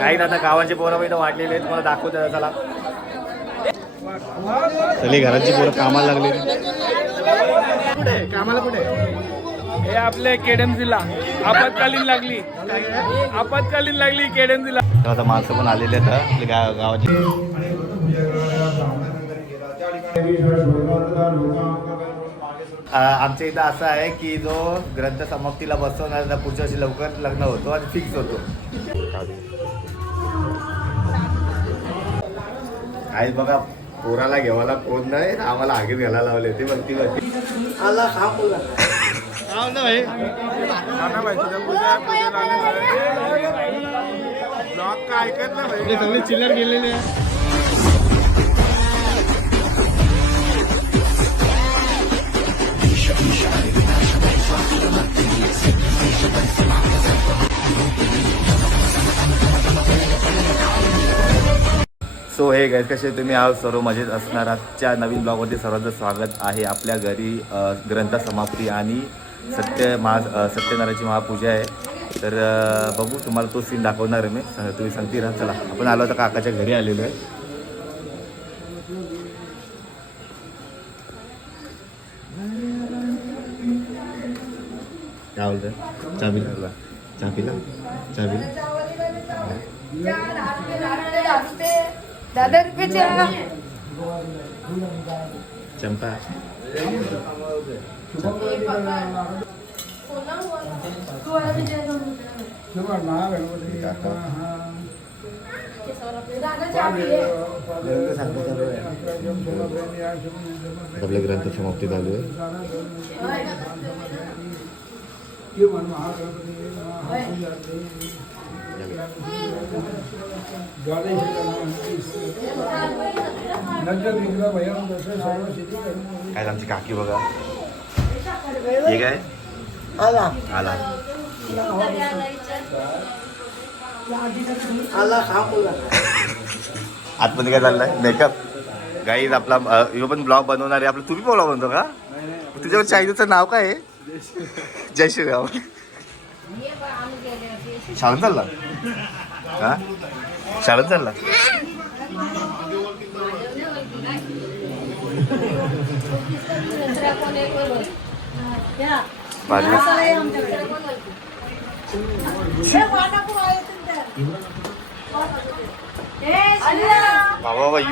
काही ना आता गावाचे पोरं इथं वाढलेले आहेत, तुम्हाला दाखवतो चला. चले घराची पोरं कामाला लागले. कुठे कामाला कुठे? हे आपले केडमजीला आपत्कालीन लागली केडमजीला. आता माणसं पण आलेले आहेत आपल्या गावाची. आमच्या इथं असं आहे की जो ग्रंथ समाप्तीला बसवणार तर पुढच्या वर्षी लवकर लग्न होतो आणि फिक्स होतो. आई बघा पोराला घेवायला कोण नाही, आम्हाला आगीत घ्यायला लावले ते बघती बघती. सगळे चिल्लर गेलेले. सो हे गाईज कसे तुम्ही आहोत सर्व मजेत असणार. आजच्या नवीन ब्लॉगमध्ये सर्वांचं स्वागत आहे. आपल्या घरी ग्रंथ समाप्ती आणि सत्यनारायणाची महापूजा आहे. तर बघू तुम्हाला तो सीन दाखवणार आहे मी. तुम्ही सांगते ना. चला आपण आलो तर काकाच्या घरी आलेलो आहे. काय बोलतोय? चहा पिला दादा रुपये चंपा आपल्या ग्रंथ समाप्ती चालू आहे. काय आमची काकी बघा हे काय आला आतमध्ये काय चाललंय मेकअप गाईज. आपला ह्यो पण ब्लॉग बनवणार आहे आपला. तुम्ही ब्लॉग बनतो का? तुझ्यावर चायनीजचं नाव काय आहे? जय श्रीराम. शाळेत चालला हा? शाळेत चालला. बाबा बाई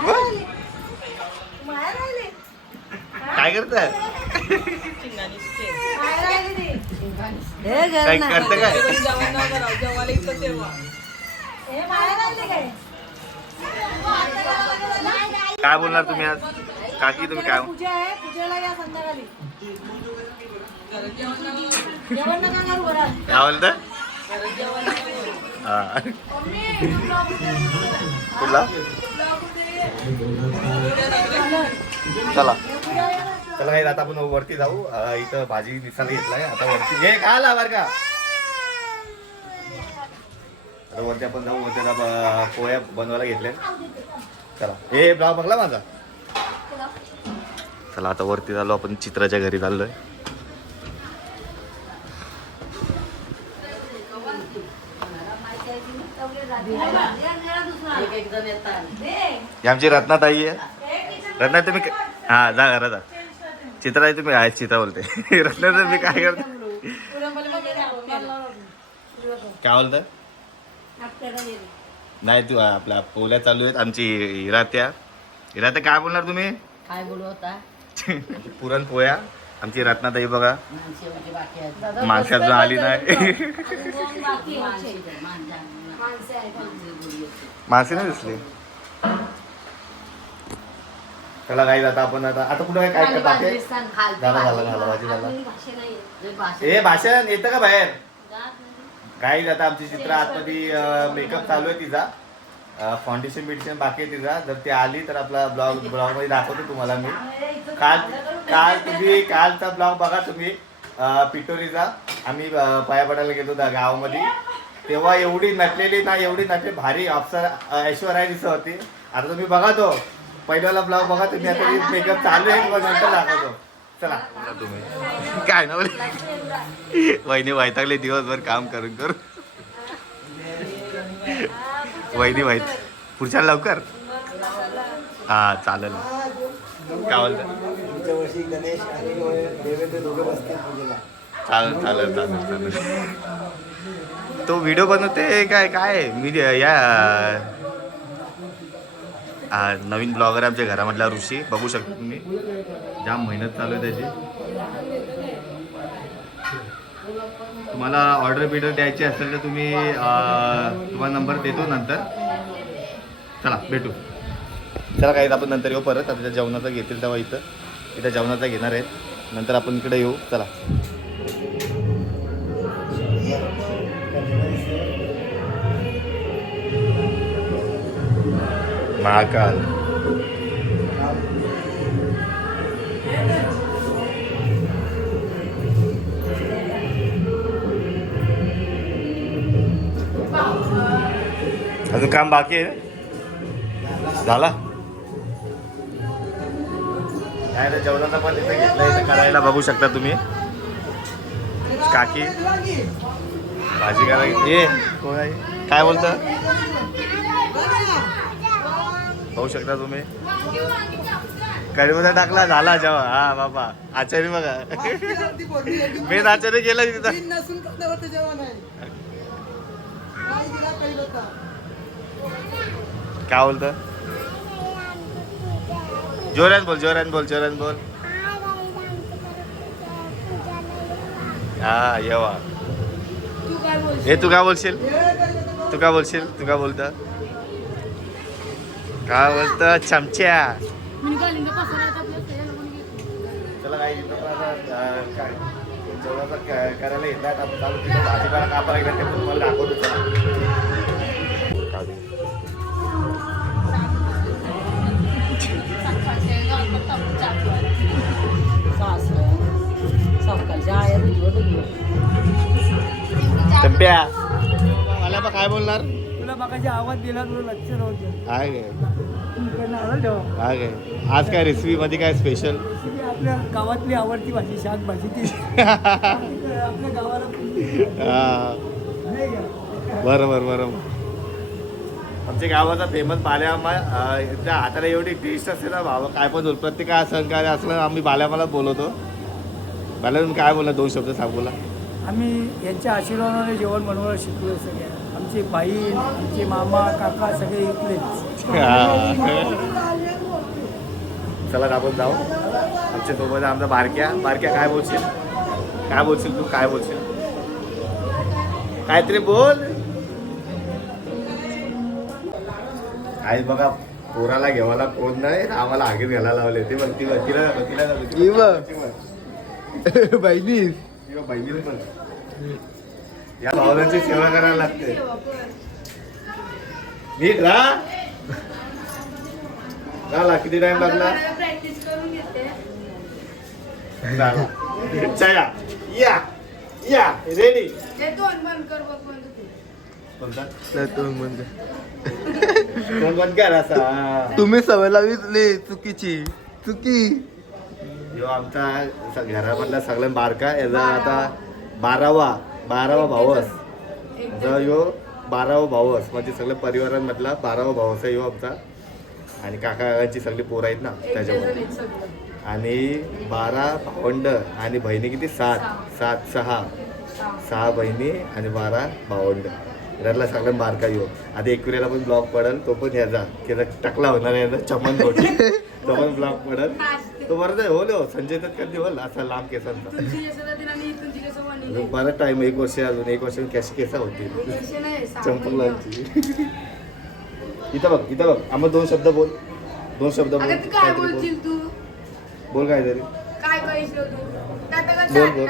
काय करताय? काय करते काय? काय बोलणार तुम्ही आज काकी? तुम्ही काय काय बोलता? कुठला? चला चला काही आता आपण वरती जाऊ. इथं भाजी दिसायला घेतलाय. आता वरती हे काय आला बरं का? आता वरती आपण जाऊ. वरती पोह्या बनवायला घेतल्या. चला हे ब्लॉग बघला माझा. चला आता वरती झालो आपण. चित्राच्या घरी चाललोय. आमची रत्नाताई आहे. रत्ना तुम्ही हा जा घरात जा. चित्रा तुम्ही आहे चित्रा बोलते. रत्ना तुम्ही काय करता? काय बोलता? नाही तू आपल्या पोल्या चालू आहेत आमची. हिरात्या काय बोलणार तुम्ही? काय बोलू होता? पुरणपोळ्या आमची रत्नाताई बघा. माणसं अजून आली नाही. माणसे नाही दिसली. चला काही आता आपण आता कुठं काय झाला भाजी झाला. हे भाषण येतं का बाहेर? काही आता आमची चित्र आतमध्ये मेकअप चालू आहे तिचा. फाउंडेशन बिडिशन बाकी आहे तिचा. जर ती आली तर आपला ब्लॉग मध्ये दाखवतो तुम्हाला मी. कालचा ब्लॉग बघा तुम्ही पिटोरीचा. आम्ही पाया पडायला गेलो गावामध्ये. तेव्हा एवढी नटलेली ना एवढी नटली भारी अप्सरा ऐश्वर्या दिसत होती. आता तुम्ही बघा तो पहिल्याला ब्लॉग बघा तुम्ही. आता मेकअप चालू आहे किंवा नंतर दाखवतो. चला तुम्ही काय ना वहिनी वैतागले दिवसभर काम करून करून. वैदी माहीत पुढच्या लवकर हा चालेल काय बोलतं पुढच्या वर्षी गणेश आणि देवेंद्र दोघे बसतील पूजेला. चालेल चालेल चालेल चालेल तो व्हिडिओ बनवते काय काय मी या नवीन ब्लॉगर आहे आमच्या घरामधला ऋषी बघू शकता तुम्ही जाम मेहनत चालू आहे त्याची तुम्हाला ऑर्डर बिर्डर द्यायची असेल तर तुम्ही तुम्हाला नंबर देतो नंतर चला भेटू चला काही आपण नंतर येऊ परत आता जेवणाचं घेतील तेव्हा इथं जेवणाचा घेणार आहेत नंतर आपण इकडे येऊ चला महाकाल अजून काम बाकी आहे झाला काय रे जेवणाचा पण इथं घेतलं इथं करायला बघू शकता तुम्ही काकी भाजी करायला ये कोण आहे काय बोलतं बघू शकता तुम्ही कढीमध्ये टाकला झाला जेव्हा हा बाबा आचार्य बघा मेन आचार्य गेला तिथं काय बोलतं जोरान बोल हा येवा हे तू काय बोलशील तू काय बोलतं काय बोलतं चमच्या चला काय जेवणाचं करायला येतात भाजीपाला कापायला येतात ते पण मला दाखवतो चंप्या मला बा काय बोलणार तुला बघायची आवाज दिला तुला लक्ष नव्हतं काय आज काय रेसिपी मध्ये काय स्पेशल आपल्या गावातली आवडती भाजी शाकभाजी ती आपल्या गावाला बरोबर आमच्या गावाचा फेमस बाल्यामा त्या हाताला एवढी टेस्ट असते ना भावा काय पण बोल प्रत्येक सण काय असलं आम्ही बाल्यामाला बोलवतो बाल्या तुम्ही काय बोला 2 शब्द सांग बोला आम्ही यांच्या आशीर्वादाने जेवण बनवायला शिकलो सगळे आमचे बहीण आमचे मामा काका सगळे इथलेच चला आपण जाऊ आमच्या सोबत आमचा बारक्या काय बोलशील तू काय बोलशील काहीतरी बोल आई बघा पोराला घेवायला कोण नाही आम्हाला आगीत घ्यायला लावले ते बघ तिला बहिणीला पण या भावनांची सेवा करायला लागते नीट राहा किती टाइम लागला या रेडी बंद कर असा तुम्ही सवय लावली चुकी ह्यो आमचा घरामधला सगळ्यात बारका याचा आता 12वा भावस ह्यो 12वा भावस म्हणजे सगळ्या परिवारांमधला 12वा भावस आहे ह्यो आमचा आणि काकाची सगळी पोरं आहेत ना त्याच्यामध्ये आणि 12 भावंड आणि बहिणी किती 6 बहिणी आणि 12 भावंड घरातला सगळ्यात बारका ह्यो आता एकविरेला पण ब्लॉग पडेल तो पण ह्याचा त्याचा टकला होणार याचा चमन गोटी तो पण ब्लॉग पडेल तो बरं आहे हो संजय दत्त कधी बोल असा लांब केसांचा बरं टाइम 1 वर्ष अजून 1 वर्ष कॅशी केसा होती चंपलांची इथं बघ आम्हाला 2 शब्द बोल बोल काहीतरी बोल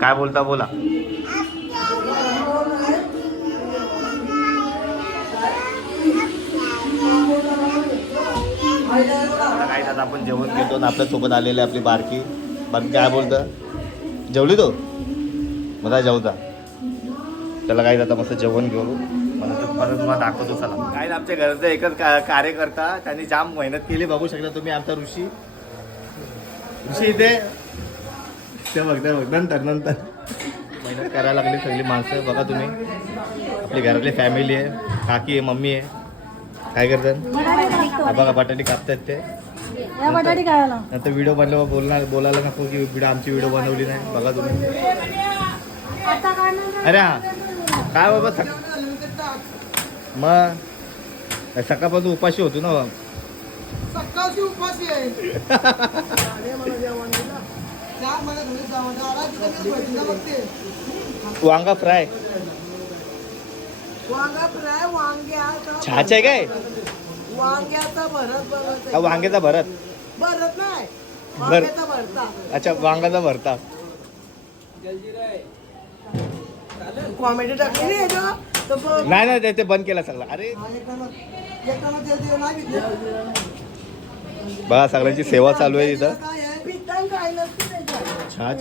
काय बोलता बोला काय आता आपण जेवण घेतो ना आपल्या सोबत आलेले आपली बारकी काय बोलतं जेवली तो मला जेवता त्याला काय आता मस्त जेवण घेऊ मला परत तुम्हाला दाखवतो चला काय आमच्या घराचा एकच कार्यकर्ता त्यांनी जाम मेहनत केली बघू शकता तुम्ही आमचा ऋषी इथे ते बघ नंतर मेहनत करायला लागली सगळी माणसं. बघा तुम्ही, आपली घरातली फॅमिली आहे, काकी आहे, मम्मी आहे. काय करतात? हा बघा बटाटे कापतात ते. नंतर व्हिडिओ बनल्यावर बोलायला नको की आमची व्हिडिओ बनवली नाही. बघा तुम्ही. अरे हा काय बाबा मग सकाळपासून उपाशी होतो ना. सकाळची उपाशी आहे. वांगा फ्राय, वांगा फ्राय, वांग्याचा छाछ आहे काय? वांग्याचा भरत बनवते. हा वांग्याचा भरत. भरत नाही, वांग्याचा भरता. अच्छा वांगाचा भरता. कॉमेडी टाकली नाही याच्यावर? तर बघ. नाही नाही ते बंद केला सगळं. अरे एकाला जल्दी नाही घेतलं. बघा सगळ्यांची सेवा चालू आहे इथं. काय आहे? पिठान काय नसते त्याच्यात. छाछ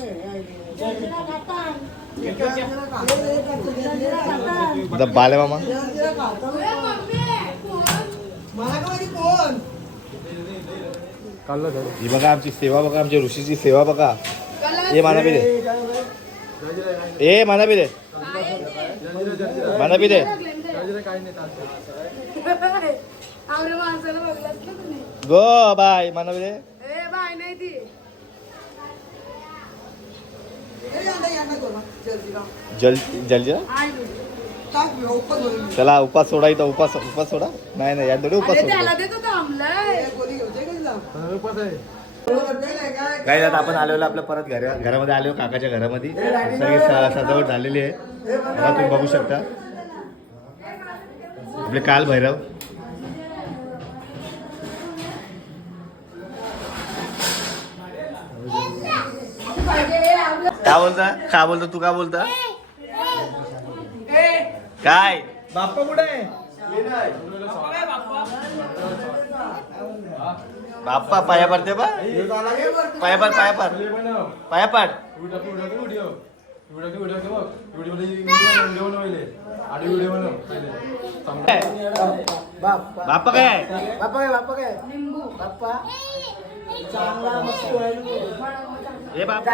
मला बाले मामा. काय माहिती कोण? ही बघा आमची सेवा, बघा आमच्या ऋषीची सेवा बघा. ए माना बी दे, ए माना बी दे, माना बी दे. गो बाय माना बी दे. जल जल चला उपास सोडा इथं. उपास सोडा. नाही नाही यांकडे उपास सोडा. काय आता आपण आलेलो आपल्या परत घरामध्ये आलो, काकाच्या घरामध्ये. सगळी सजावट झालेली आहे. आता तुम्ही बघू शकता आपले काल भैरव. काय बोलता? काय बोलतो तू? काय बोलता? काय बाप्पा कुठे आहे? बाप्पा पाया पडते बा. पाया पड, पाया पड, पाया पड. बाप्पा काय आहे? बाप्पा काय? बाप्पा चांगला मस्त हे बाप्पा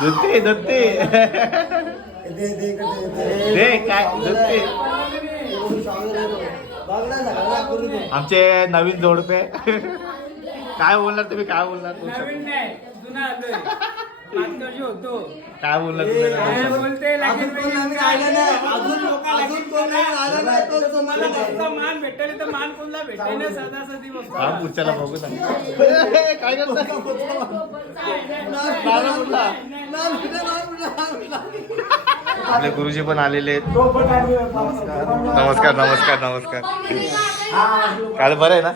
दुधते दुधते दे काय दुधते. आमचे नवीन जोडपे. काय बोलणार तुम्ही? काय बोलणार? काय बोलणार तुम्ही? पुढच्याला बघू ना. काय करता? आपले गुरुजी पण आलेले आहेत. नमस्कार नमस्कार नमस्कार. काय बरं आहे ना?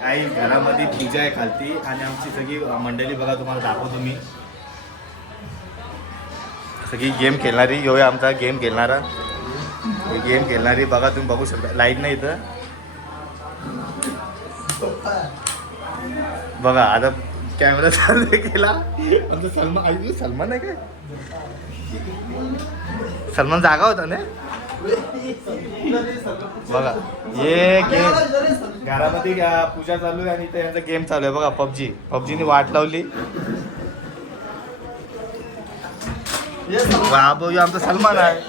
काही घरामध्ये पूजा आहे खालती आणि आमची सगळी मंडळी बघा तुम्हाला दाखवतो मी. सगळी गेम खेळणारी. यो आमचा गेम खेळणारा. गेम खेळणारी बघा तुम्ही बघू शकता. लाईट नाही इथं बघा. आता कॅमेरा चालू केला. आमचा सलमान. सलमान आहे काय? सलमान जागा होता ना. बघा हे गेम घरामध्ये पूजा चालू आहे आणि इथे यांचा गेम चालू आहे बघा. पबजीने वाट लावली. बाबू आमचा सलमान आहे.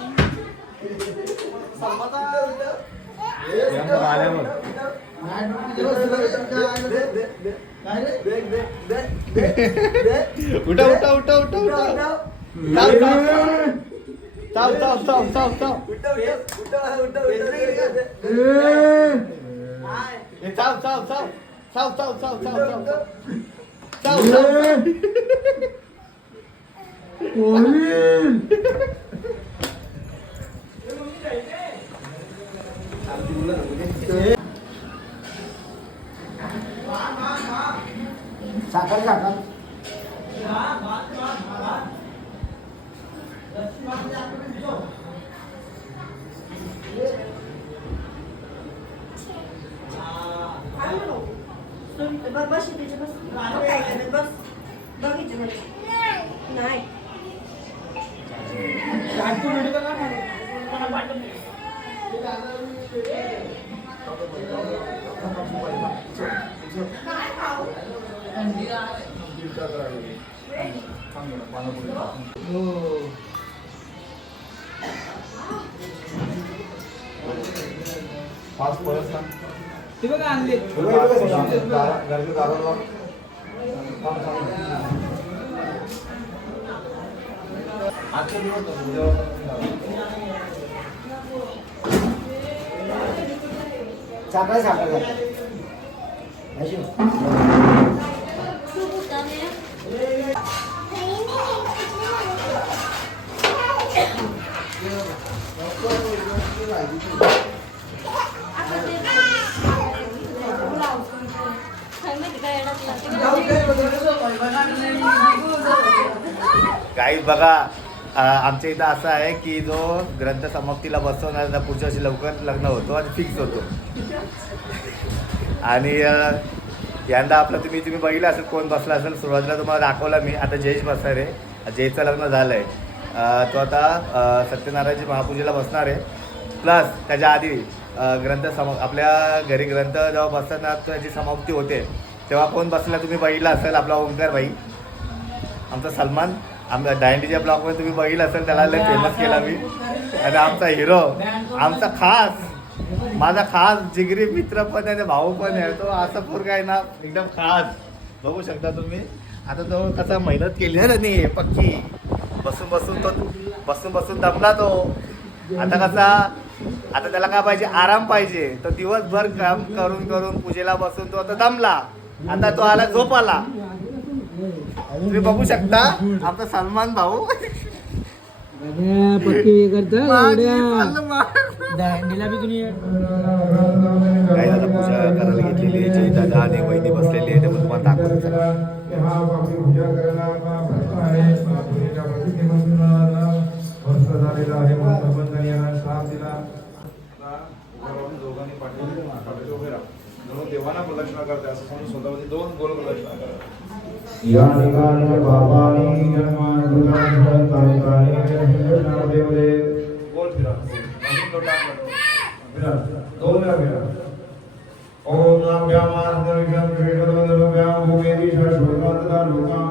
उठा उठा उठा उठा उठा. चाव चाव चाव चाव चाव. चाव चाव चाव चाव चाव चाव चाव चाव चाव. साखर साखर बस काय करत बस बघितलं नाही. पाच परत सांग. ते बघा आणले घरचे दारू लाव. आजच्या दिवस साखर साखर गाईज बघा आमच्या इथं असं आहे की जो ग्रंथ समाप्तीला बसवणार तर पुढच्या वर्षी लवकर लग्न होतो आणि फिक्स होतो. आणि यंदा आपलं तुम्ही बघितलं असेल कोण बसला असेल. सुरुवातीला तुम्हाला दाखवला मी. आता जयेश बसणार आहे. जयेशचं लग्न झालं आहे. तो आता सत्यनारायणची महापूजेला बसणार आहे. प्लस त्याच्या आधी आपल्या घरी ग्रंथ जेव्हा बसतात ना त्याची समाप्ती होते तेव्हा कोण बसला तुम्ही बघितला असेल. आपला ओंकार भाई, आमचा सलमान. आमच्या डायंडीच्या ब्लॉगमध्ये तुम्ही बघितलं असेल. त्याला लय फेमस केला मी. आणि आमचा हिरो, आमचा माझा खास जिगरी मित्र पण आहे, भाऊ पण आहे. तो असा पोरगा आहे ना एकदम खास. बघू शकता तुम्ही. आता तो कसा मेहनत केली आहे ना नाही पक्की. बसून बसून दमला तो. आता त्याला काय पाहिजे, आराम पाहिजे. तो दिवसभर काम करून पूजेला बसून तो आता दमला. आता तो आला झोपाला. तुम्ही बघू शकता आमचा सलमान भाऊ पक्की काही दादा पूजा करायला घेतलेली आहे. जय दादा आणि वहिनी बसलेली आहे. ते पण तुम्हाला दाखवतो. देवाना प्रदक्षिणा करते असं समजून स्वतःमध्ये 2 गोल प्रदक्षिणा करा. या निकाल बाबानी जन्मान दुर्गांतर तालिकाने देवले गोल फिरा. अजून लोटा फिरा. 2 वेळा फिरा. ओम नाभ्याम आर्धविषम श्रीपदवदभ्याम भूमेवी शाश्वतवंतदा लोकां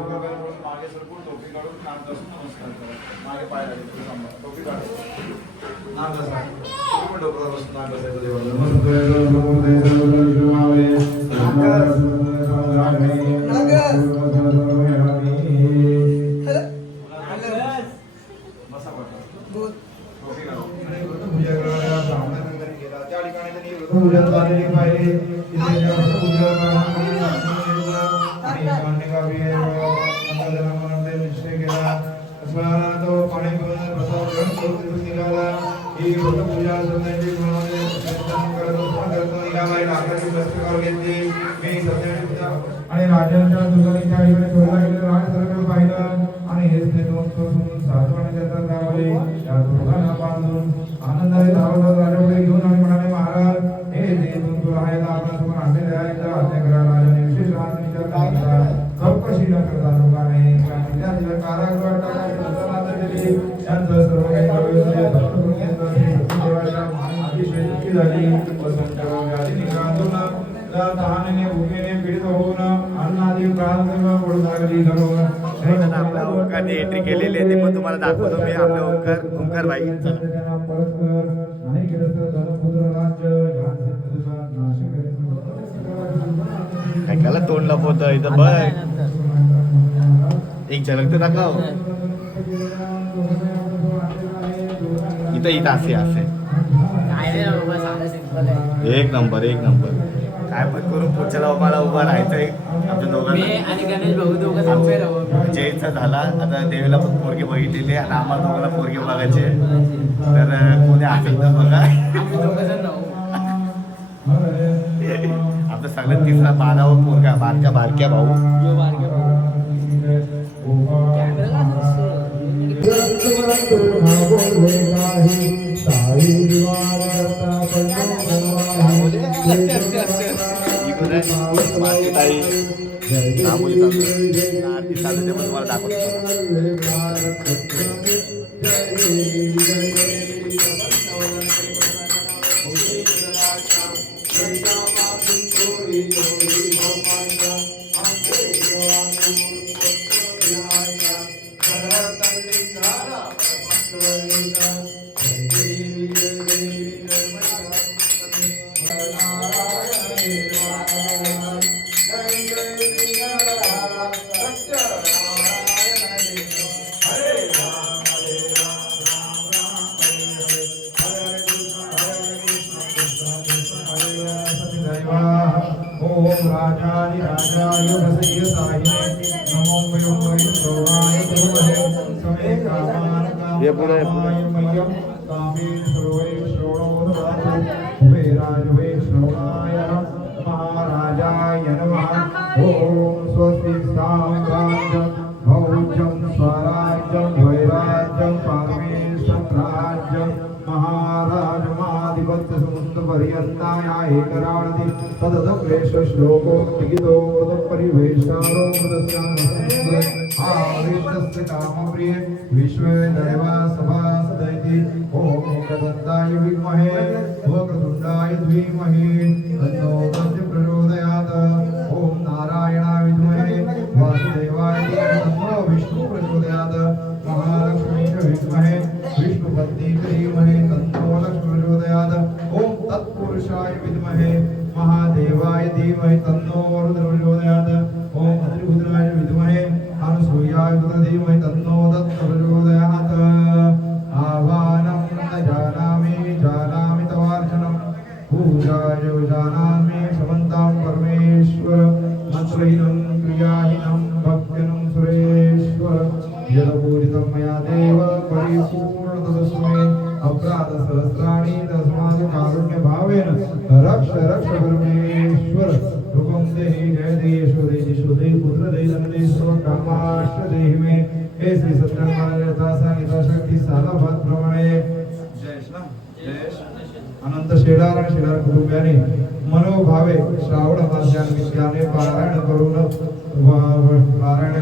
मागे सरकून टोपी काढून नाम दसून नमस्कार करा. मागे पाय लागेल. टोपी काढा. नाम दसा. तुम्ही डोक्याला बसून नाम दसायचं देवाला. नमस्ते नमो देव शिवावे बसा पडला. टोपी काढा. पूजा करायला ब्राह्मणांकडे गेला. त्या ठिकाणी त्यांनी पूजा झालेली पाहिजे. तिथे देवाचं पूजा करा. आणि मान्य गावी मंगलनामाने निश्चय केला. स्मरणात पाणी पिऊन प्रसाद ग्रहण करून निघाला. ही पूजा सत्याची गुणाने करतो निघाला. राजाची पुस्तकावर घेतली. मी सत्याच्या आणि राजाच्या दुर्गाच्या ठिकाणी शोधला गेले. राज सर्व पाहिलं आणि हेच ते 2 सोडून साधवाने देतात गावले. या दुर्गाला बांधून आनंदाने धावत राजाकडे घेऊन आणि म्हणाले, महाराज हे जे तुमचं आहे आपण समोर आणलेले आहे. त्या हत्याकरा राजाने विशेष राज विचार केला. चौकशी न करता लोकांनी त्या कारागृहात टाकले. त्यांचं सर्व काही करून घेतलं. देवाच्या अतिशय दुःखी झाली. वसंत व्याधी निघालून तहानेने भूकेने पीडित होऊन अन्नादी प्राण पडू लागली. आपल्या ओंकारने एंट्री केलेली आहे. ते पण तुम्हाला दाखवतो मी. आपल्या ओंकार भाई ऐकायला तोंड लपवत इथं बघ. एक झलक तर दाखव. इथं असे एक नंबर. काय पण करून पुढच्याला मला उभा राहायचंय. आमच्या दोघांना जयचा झाला. आता देवीला पण पोरगे बघितलेले आणि आम्हाला दोघांना पोरगे बघायचे. तर कोणी असेल तर बघा. आपलं सगळ्यात तिसरा 12वा पोरगा बारक्या भाऊ. तुम्हाला दाखवतो. राजाधिराजाय वसयसायिने नमो वयं वैष्णवाय गुरुमहे समे ये पुढे, कामाय मह्यं कामेश्वरो वैष्णवो ददातु वैराज वैष्णवाय महाराजाय नमः ॐ स्वस्ति साम्राज्यं भौज्यं स्वराज्यं द्वैराज्यं परमेश्वरं राज्यं महाराजमाधिपत्य समुद्रपर्यन्ताया एकराणति तदक्लेश श्लोको गीतो परिवेशारो मृतस्य कामप्रिये विश्वेदेवा सभा सदैति ॐ एकदन्ताय विद्महे वक्रतुण्डाय धीमहि तन्नो दन्ति प्रचोदयात् ॐ नारायणाय विद्महे वासुदेवाय धीमहि तन्नो विष्णु प्रचोदयात् महालक्ष्मीं विद्महे विष्णुपत्नी धीमहि तन्नो लक्ष्मी प्रचोदयात् ॐ तत्पुरुषाय विद्महे महादेवाय धीमहि तन्नो रुद्र प्रचोदयात् ॐ अत्रिपुत्राय विद्महे अनुसूयाय धीमहि तन्नो दत्त प्रचोदयात् आह्वानं न जानामि तवार्चनं पूजाय जानामि समन्तां परमेश्वर मंत्रहीनं क्रियाहीनं भक्तिनं सुरेश्वर यदपूजितं मया देव परिपूर्ण तदस्मै अपराध सहस्राणि तस्मात् कारुण्य भावेन रक्ष परमेश्वर रूपं देहि जय देहि यशो देहि पुत्र देहि धन देहि सर्व कामाश्च देहि मे हे श्री सत्यनारायण महाराज सांगितल्या शक्ती सालाभात प्रमाणे जय अनंत शेडार आणि शेडार कुटुंबियाने मनोभावे श्रावण मासाने पारायण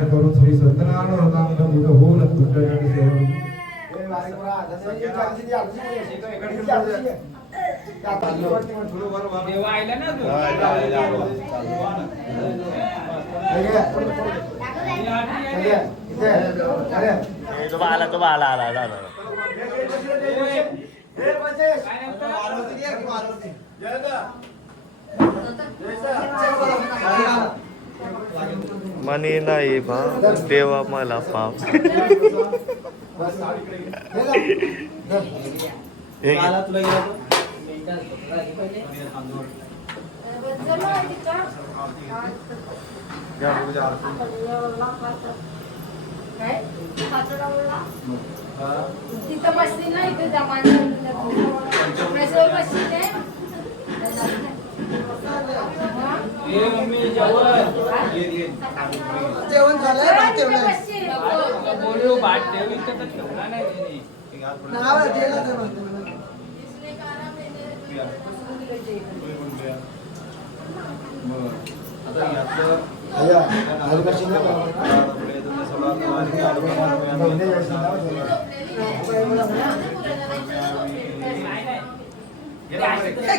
करून श्री सत्यनारायण व्रतांग बुध होऊन तुमच्या तो आला मनी नाही भाव देवा मला पाव तिथं बसली ना इथे जमान बसली जेवण झालंय भात ठेवलंय नाव आहे दिलं ते म्हणते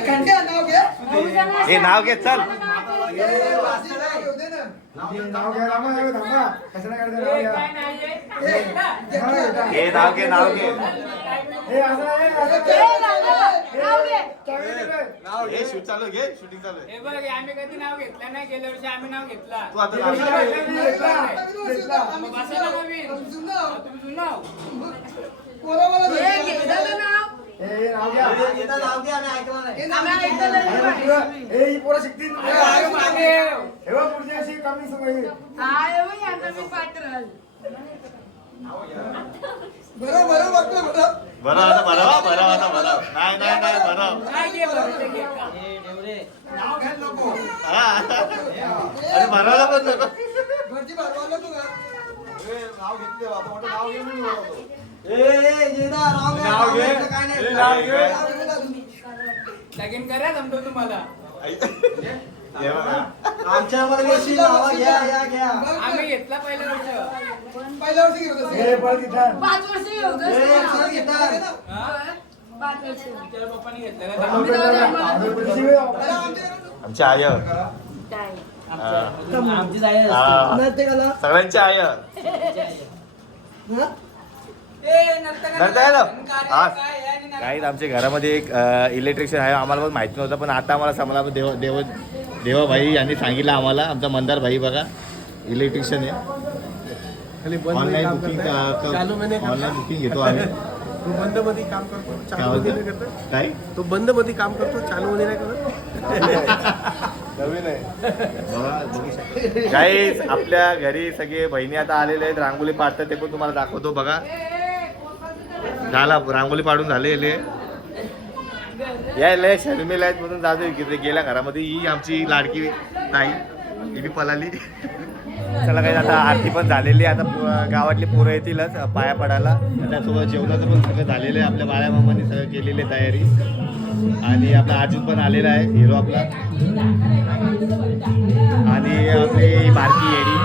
घंटे नाव घे हे नाव घे चल हे नाव घे हे शूट चालू घे शूटिंग चालू आहे. हे बघ आम्ही कधी नाव घेतलं नाही गेल्या वर्षी आम्ही नाव घेतला तू आता नाव मग बसायला नवीन तुमचं नाव बरं नाही अरे भरायला पण नको नाव घेतले आता मोठं नाव घेऊन मी बोलवतो. लगीन करा जमतो तुम्हाला आमच्या वर्षी नाव घ्या आम्ही घेतला पहिल्या वर्ष 5 वर्ष तुमच्या पप्पानी घेतलं आमची आय सगळ्यांची आय काही आमच्या घरामध्ये एक इलेक्ट्रिशियन आहे आम्हाला पण माहिती नव्हतं पण आता आम्हाला समजला देवाभाई यांनी सांगितलं आम्हाला आमचा मंदार भाई बघा इलेक्ट्रिशियन आहे ऑनलाईन बुकिंग घेतो आम्ही तो बंद मध्ये काम करतो काय चालू मध्ये बोलतो? नाही करत. काय तो बंद मध्ये काम करतो चालू मध्ये नाही करत. नवीन आहे. काही आपल्या घरी सगळे बहिणी आता आलेले आहेत, रांगोळी पाडतात, ते पण तुम्हाला दाखवतो बघा. झाला रांगोळी पाडून झालेले यायला शर्मिला आहेत म्हणून जातो की गेल्या घरामध्ये. ही आमची लाडकी ताई, ही बी पळाली. चला काही आता आरती पण झालेली आहे. आता गावातली पोरं येतीलच पाया पडायला. त्यासोबत जेवणाचं पण सगळं झालेलं आहे. आपल्या बाळ्या मामांनी सगळं केलेली आहे तयारी. आणि आपला अर्जुन पण आलेला आहे, हिरो आपला. आणि आपली बारकी येडी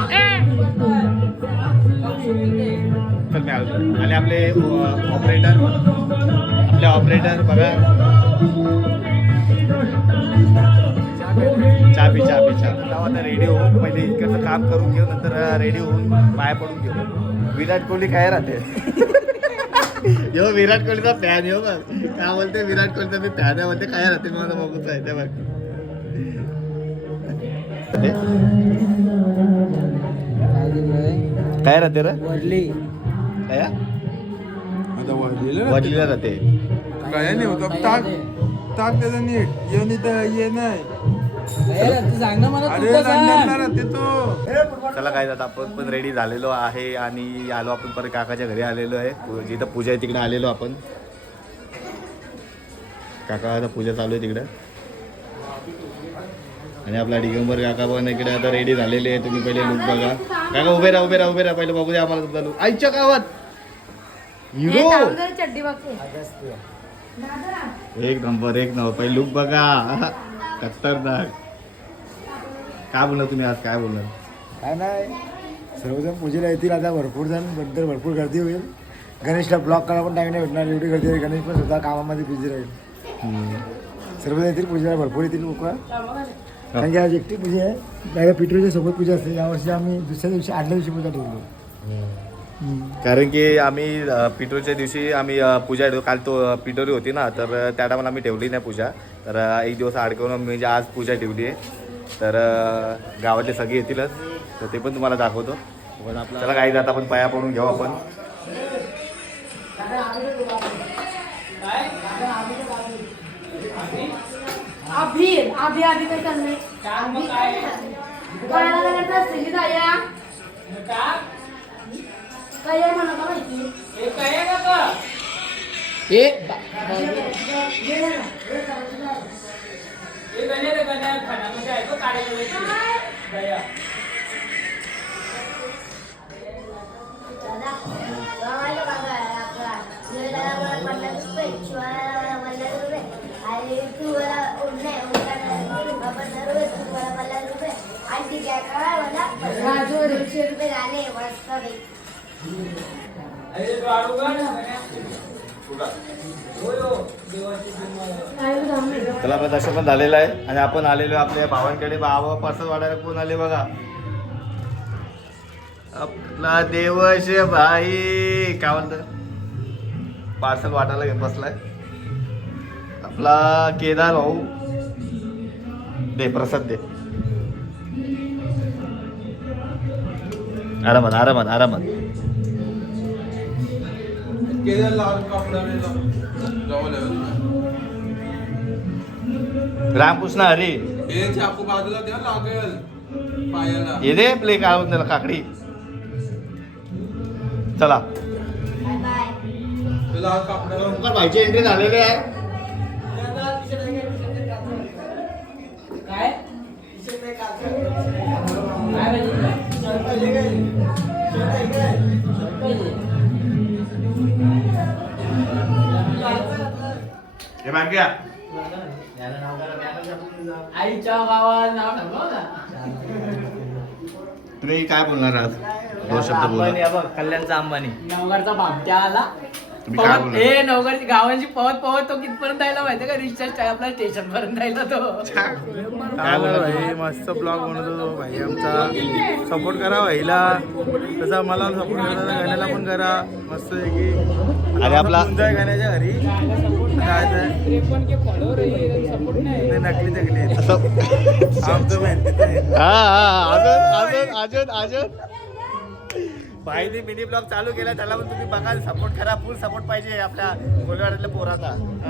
चल मी आलो. आणि आपले ऑपरेटर बघा. चहा आता रेडी होऊन पहिले इकडचं काम करून घेऊ, नंतर रेडी होऊन पाया पडून घेऊ. विराट कोहली काय राहते. यो विराट कोहलीचा फॅन येऊ बघ. काय बोलते विराट कोहलीचा मी फॅन आहे बोलते. काय राहते मला बघूच आहे त्या बघ. काय राहते रे वडली काय आता वाढलेलं वडलीला राहते. काय नाही होत टाक त्याचं नीट येऊन इथं ये नाही. सांग ना मला अरे लंडनला राहते तो. चला काय जात आपण पण रेडी झालेलो आहे आणि आलो आपण परत काकाच्या घरी आलेलो आहे. जिथं पूजा आहे तिकडे आलेलो आपण. काका आता पूजा चालू आहे तिकडे. आणि आपला दिगंबर काका पण इकडे आता रेडी झालेले आहे. तुम्ही पहिले लुक बघा. काका उभे राहा पहिले बघू द्या आम्हाला तुमचा लुक. आईच्या गावात हिरो चड्डी बघते एक नंबर पहिले लुक बघा. खतरनाक. काय बोलणार तुम्ही आज, काय बोलणार? काय नाही, सर्वजण पूजेला येतील आता. भरपूर जण नंतर भरपूर गर्दी होईल. गणेशला ब्लॉक करायला पण टाइम नाही भेटणार, एवढी गर्दी आहे. गणेश पण सुद्धा कामामध्ये बिझी राहील. सर्वजण येतील पूजेला, भरपूर येतील लोक. कारण की आज एकटी पूजा आहे. पहिल्या पिटूच्या सोबत पूजा असते. यावर्षी आम्ही दुसऱ्या दिवशी आदल्या दिवशी पूजा ठेवली. कारण की आम्ही पिटोच्या दिवशी आम्ही पूजा काल तो पिटोरी होती ना, तर त्या टायमाला आम्ही ठेवली नाही पूजा. तर एक दिवस अडकवून म्हणजे आज पूजा ठेवली आहे. तर गावातले सगळे येतीलच, तर ते पण तुम्हाला दाखवतो. पण आपलं चला काही जात आपण पाया पडून घेऊ आपण. अभी काय करणे काय म्हणा का माहिती चला आपलं दर्शन पण झालेलं आहे आणि आपण आलेलो आपल्या भावांकडे. भावा पार्सल वाढायला कोण आले बघा. आपला देवश भाई काय म्हणतं, पार्सल वाटायला घेऊन बसलाय आपला केदार भाऊ. दे प्रसाद दे. आरामात रामकृष्ण हरी हे चाकू बाजूला द्या लागेल पायाला. ये दे प्ले काढून त्याला काकडी. चला तुला कापडा भाईची एंट्री झालेली आहे. हे बाकी आईच्या गावात नाव ठेवलं ना. तुम्ही काय बोलणार आज? दोन शब्द बोला. कल्याणचा अंबानी नवगडचा भामट्या आला. तुम्ही काय बोलणार? हे नवगडची गावांची पवत तो कितपर्यंत राहिला माहिती का? रिचार्ज आपला स्टेशन पर्यंत राहिला तो. काय बोलणार? भाई मस्त ब्लॉग बनवतो भाई. आमचा सपोर्ट करा भाईला, तसा मला सपोर्ट करा, गाण्याला पण करा मस्त आहे की. आणि आपला गाण्याच्या घरी नकली आमचं मेहनत हा अजून भाईने मिनी ब्लॉग चालू केला, त्याला पण तुम्ही बघा, सपोर्ट करा, फुल सपोर्ट पाहिजे आपल्या कोल्हेवाड्यातल्या पोरांना.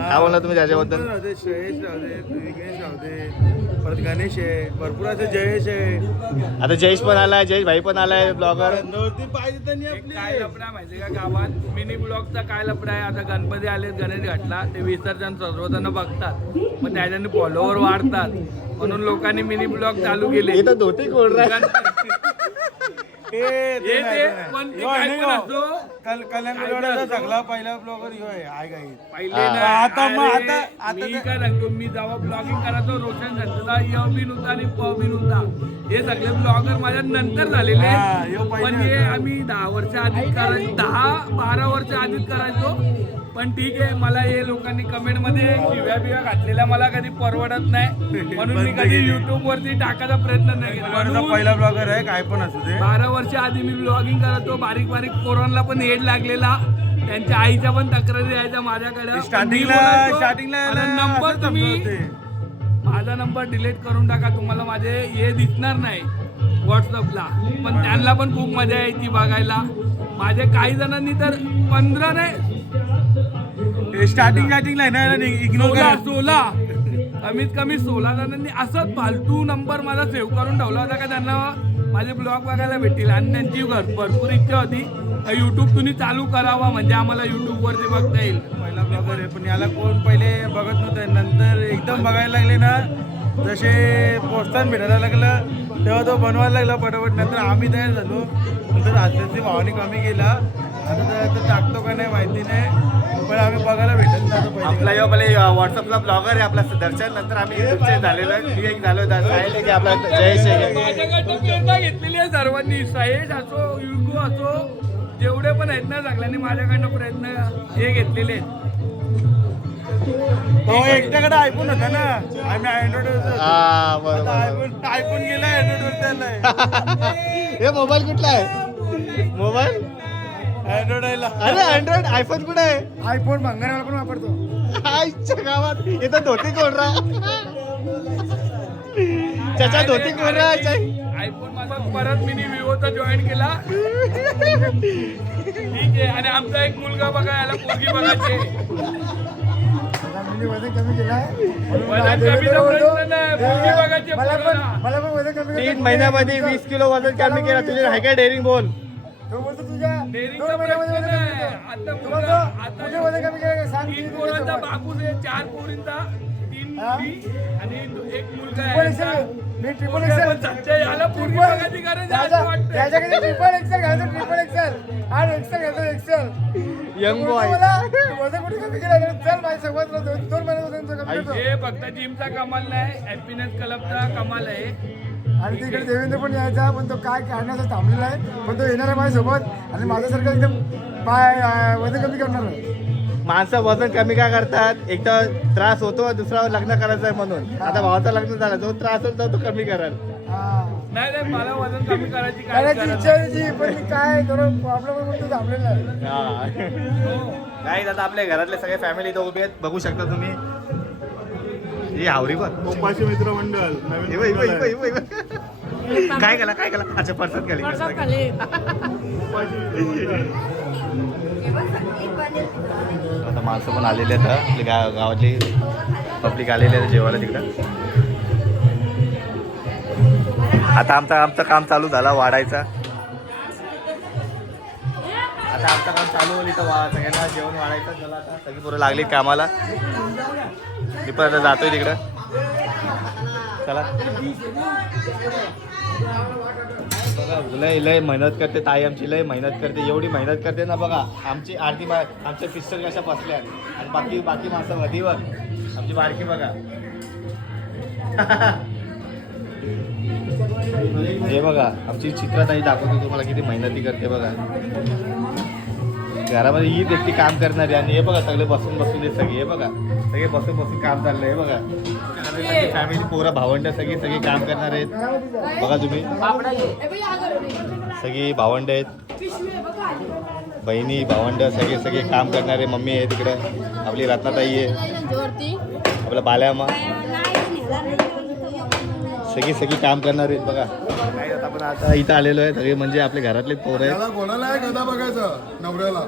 काय बोलला तुम्ही त्याच्याबद्दल? राहते श्रेयस राहते, विघ्नेश राहते, परत गणेश आहे, भरपूर असे जयेश आहे. आता जयेश पण आलाय, जयेश भाई पण आलाय ब्लॉगर. पाहिजे त्यांनी आपली काय लफडा माहिती का गावात मिनी ब्लॉगचा काय लफडा आहे. आता गणपती आले, गणेश घातला, ते विसर्जन सर्वजण बघतात, मग त्याच्याने फॉलोवर वाढतात, म्हणून लोकांनी मिनी ब्लॉग चालू केले. इथं धोती कोण कल्याणवाड्याचा सगळा पहिला ब्लॉगर ह्यो आहे. Hi guys. पहिले हा. ना, आता मग अरे, आता मी काय सांगतो, मी जेव्हा ब्लॉगिंग करायचो रोशन संतला य बी नव्हता आणि प बी नव्हता, हे सगळे ब्लॉगर माझ्या नंतर झालेले हा, आहेत. ह्यो पहिले पण हे होता. आम्ही 10 वर्ष आधीच करायचो, 10-12 वर्ष आधीच करायचो. पण ठीक आहे, मला हे लोकांनी कमेंट मध्ये शिव्या बिव्या घातलेल्या मला कधी परवडत नाही, म्हणून मी कधी युट्यूब वरती टाकायचा प्रयत्न नाही केला. म्हणून पहिला ब्लॉगर आहे, काय पण असू दे. 12 वर्ष आधी मी ब्लॉगिंग करतो. बारीक बारीक पोरांना पण हेड लागलेला, त्यांच्या आईच्या पण तक्रारी यायच्या माझ्याकडे. स्टार्टिंगला नंबर तुम्ही माझा नंबर डिलीट करून टाका, तुम्हाला माझे हे दिसणार नाही व्हॉट्सअपला. पण त्यांना पण खूप मजा यायची बघायला. माझे काही जणांनी तर 15 नाही स्टार्टिंगला आहे ना, इग्नोर करा. 16 कमीत कमी 16 जणांनी असंच फालतू नंबर माझा सेव्ह करून ठेवला होता का त्यांना माझे ब्लॉग बघायला भेटतील. आणि त्यांची भरपूर इच्छा होती युट्यूब तुम्ही चालू करावा, म्हणजे आम्हाला युट्यूब वरती बघता येईल. पहिला ब्लॉगर आहे, पण याला कोण पहिले बघत नव्हतं. नंतर एकदम बघायला लागले ना, जसे प्रोत्साहन भेटायला लागलं तेव्हा तो बनवायला लागला पटापट. नंतर आम्ही तयार झालो, नंतर आजच्या भावाने कमी केला. आता टाकतो का नाही माहिती नाही, पण आम्ही बघायला भेटत नाही. आपला यो पहिले व्हॉट्सअपला ब्लॉगर आहे आपला दर्शन, नंतर आम्ही युट्यूबचे झालेलो आहे. मी एक झालो साहिल की आपला जयेश आहे. माझ्याकडनं प्रेरणा घेतलेली आहे सर्वांनी, सहेश असो, युगो असो, जेवढे पण आहेत ना सगळ्यांनी माझ्याकडनं प्रयत्न हे घेतलेले आहेत. तो एकट्याकडे आयफोन होता ना, आम्ही अँड्रॉइड हा बरोबर. आयफोन गेला, अँड्रॉइड त्याला. हे मोबाईल कुठला आहे? मोबाईल अँड्रॉइड आयला. अरे अँड्रॉइड आयफोन कुठे आहे? आयफोन भंगारवाला पण वापरतो. आईच्या गावात इथं धोती कोण त्याच्या धोती कोण आयफोन माझा परत मिनी विवोचा जॉईन केला. ठीक आहे. आणि आमचा एक मुलगा बघा, याला पोरगी बघायची. मी वजन कमी केलाय. वजन कमीचा प्रश्न नाही, पोरगी बघायची पोराला. मला पण वजन कमी 3 महिन्यामध्ये 20 किलो वजन कमी केला. तुझे आहे का डेअरिंग बोल? तो बोलतो तुझ्या डेअरिंगचा 2 महिन्यामध्ये प्रश्न वजन नाही. कमी आता केलं. मुलं- तुझे वजन कमी केलं का? सांग 3 पोरांचा बापूस आहे, 4 पोरींचा, 3 हा? मुली आणि एक मुलगा ट्रिपल आहे. एक्सेल. मी ट्रिपल पण एक्सेल. सच्चा याला पोरगी बघायची गरज आहे असं वाटतं. त्याच्याकडे ट्रिपल एक्सेल घालतो, ट्रिपल एक्सेल आणि एक्सेल घालतो, एक्सेल. Young boy. मला वजन कुठे कमी केलं? चल माझ्या सोबत 2 महिन्यात वजन कमी करतो. हे फक्त जिमचा कमाल नाही, हॅपीनेस क्लबचा कमाल आहे. आणि तिकडे देवेंद्र पण यायचा, पण तो काय करण्याचं थांबलेला आहे. पण तो येणार आहे माझ्यासोबत आणि माझ्यासारखं एकदम वजन कमी करणार आहे. माणसं वजन कमी का करतात? एक तर त्रास होतो, दुसरा लग्न करायचं आहे म्हणून. आता भावाचं लग्न झालं, जो त्रास होतो तो कमी कराल. हा. नाही नाही, मला वजन कमी करायची काय करायची गरज इच्छा नाही. आहे, पण मी काय थोडं प्रॉब्लेम म्हणून तो थांबलेला आहे. नाही आता आपल्या घरातले सगळे फॅमिली इथं उभे आहेत, बघू शकता तुम्ही. ही आवरी बघ. कोंपाशी मित्र मंडळ काय केला काय केला? अच्छा परसात खाली आता माणसं पण आलेले आहेत. आपली गावातली पब्लिक आलेली आहे जेवायला तिकडं. आता आमचं काम चालू झालं वाढायचा. आता आमचं काम चालू होईल इथं सगळ्यांना जेवण वाढायचं. चला आता सगळी पोरं लागली कामाला. मी पण आता जातोय तिकडं. चला बघा, लय मेहनत करते ताई आमची, लय मेहनत करते. एवढी मेहनत करते ना बघा. आमची आरती आमच्या पिस्टल कशा फसल्या आणि बाकी माणसं वधीवर आमची बारकी बघा. हे बघा आमची चित्रताई दाखवतो तुम्हाला किती मेहनती करते बघा. घरामध्ये ही एकटी काम करणारी आणि हे बघा सगळे बसून हे सगळे. हे बघा सगळे बसून काम चाललंय. हे बघा फॅमिली पोरं भावंड सगळी काम करणार आहेत. बघा तुम्ही सगळी भावंड आहेत, बहिणी भावंड सगळे काम करणारे. मम्मी आहे तिकडं, आपली रत्नाताई आहे, आपला बाल्यामा, सगळी काम करणार आहेत बघा. आता आपण आता इथं आलेलो आहे सगळे म्हणजे आपले घरातले पोरं आहेत. त्याला कोणाला आहे गदा बघायचं नवऱ्याला.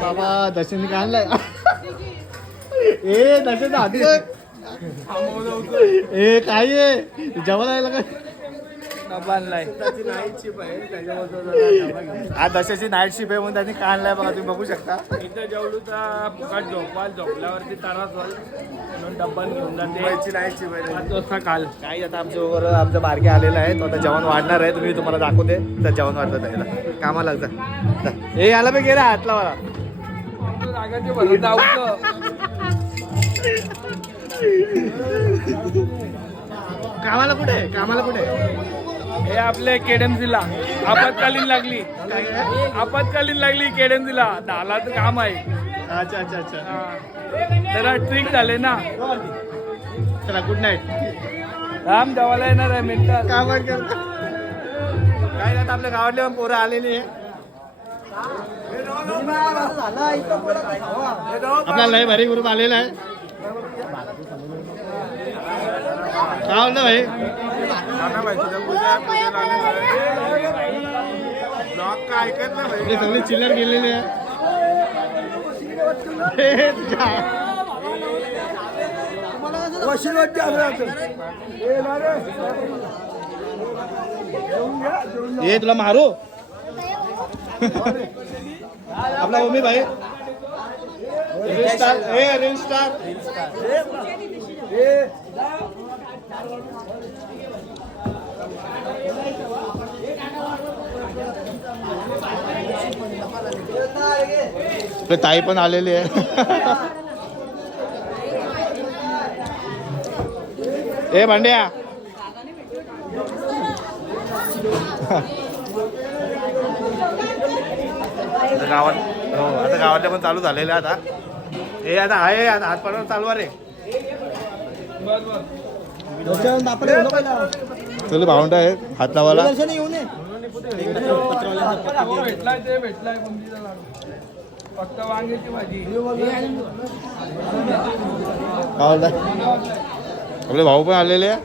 बाबा दर्शनने काय आणलाय ए दर्शन आधी ए काय आहे जेवण आहे काय आज दशाची नाईट शिप आहे म्हणून त्यांनी काय आणलाय बघा तुम्ही बघू शकता. इथं जेवढू तर फुकट झोपल्यावरती त्रास होईल म्हणून डब्बा घेऊन जाते नाईट शिप आहे 5 वाजता काल. काही आता आमच्याबरोबर आमचा बारके आलेला आहे तो आता जेवण वाढणार आहे. तुम्ही तुम्हाला दाखवते तर जेवण वाढतात त्याला कामाला लागतं. ए याला बी गेला हातला मला जागाचे भरून धावतं. कामाला कुठे कामाला कुठे हे आपले केडेमसीला आपत्कालीन लागली केडेमसीला 10 लाख काम आहे. अच्छा अच्छा अच्छा हा. जरा ट्रिक झाले ना. चला गुड नाईट. राम देवाला येणार आहे मेंटल. काम करता काय नाही आपल्या गावातले पण पोरं आलेली आहे. आपला लय भारी ग्रुप आलेला आहे. काय म्हणतो भाई आपले सगळे चिल्लर गेलेले आहे. ये तुला मारू आपला ओमी भाई रील स्टार रील स्टार आपले ताई पण आलेली आहे. ए भांड्या आता गावात हो आता गावातल्या पण चालू झालेलं आहे आता. हे आता आहे आता हात पाडून चालू आहे. चल भावंड आहे हात लावायला. भेटलाय ते भेटलाय बुंदीचा लाडू फक्त वांग्याची भाजी. आपले भाऊ पण आलेले आहे.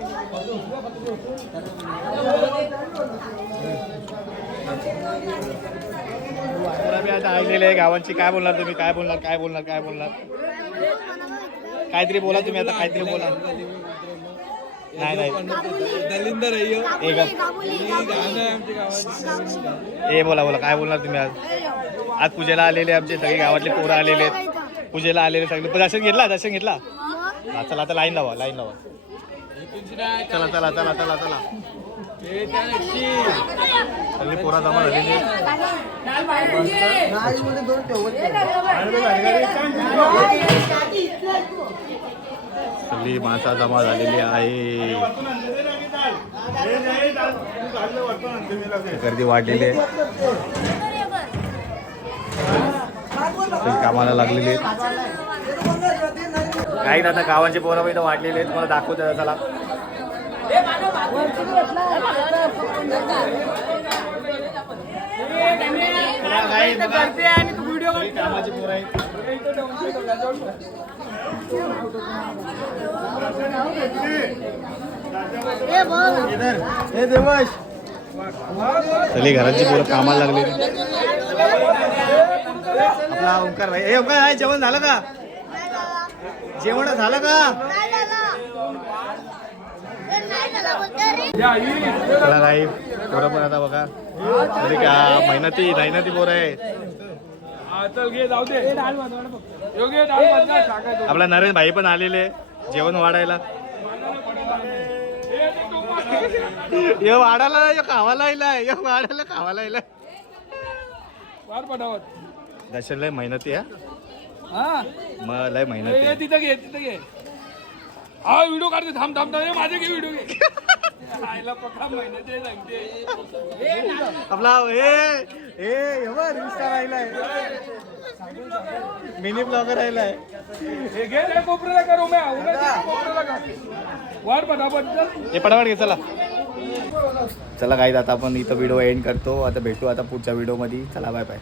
आता आलेले आहे गावांची. काय बोलणार तुम्ही काय बोलणार काहीतरी बोला तुम्ही आता काहीतरी बोला. नाही दलिंदर हे बोला काय बोलणार तुम्ही आज. आज पूजेला आलेले आमचे सगळे गावातले पोरं आलेले आहेत. पूजेला आलेले सगळे दर्शन घेतला चला आता लाईन लावा चला सगळी पोरा जमा झालेली. सगळी माणसं जमा झालेली आहे. गर्दी वाढलेली आहे. कामाला लागलेली आहेत. काही आता गावांचे पोरं इथं वाढलेले आहेत. तुम्हाला दाखवतो चला. कामाचे पोरं आहेत. सगळी घराची पोरं कामाला लागलेली. आपला ओंकार भाई. ओंकार भाई जेवण झालं का? जेवण झालं का? चला नाही पोरं पण आता बघा तरी का मेहनती पोरं आहे. आपला नरेश भाई पण आलेले जेवण वाढायला. वाढायला खावायला येलाय. दर्शन लय मेहनती आहे. मग लय मेहनती. तिथं घे हा व्हिडिओ काढते थांब माझे घे व्हिडिओ घे. पक्का मेहनत सांगते आपला मिनी ब्लॉगर राहिलाय. घे कोपऱ्याला करू वाढ पटापट हे पटापट घे चला काही आता आपण इथं व्हिडिओ एंड करतो. आता भेटू आता पुढच्या व्हिडिओ मध्ये. चला बाय बाय.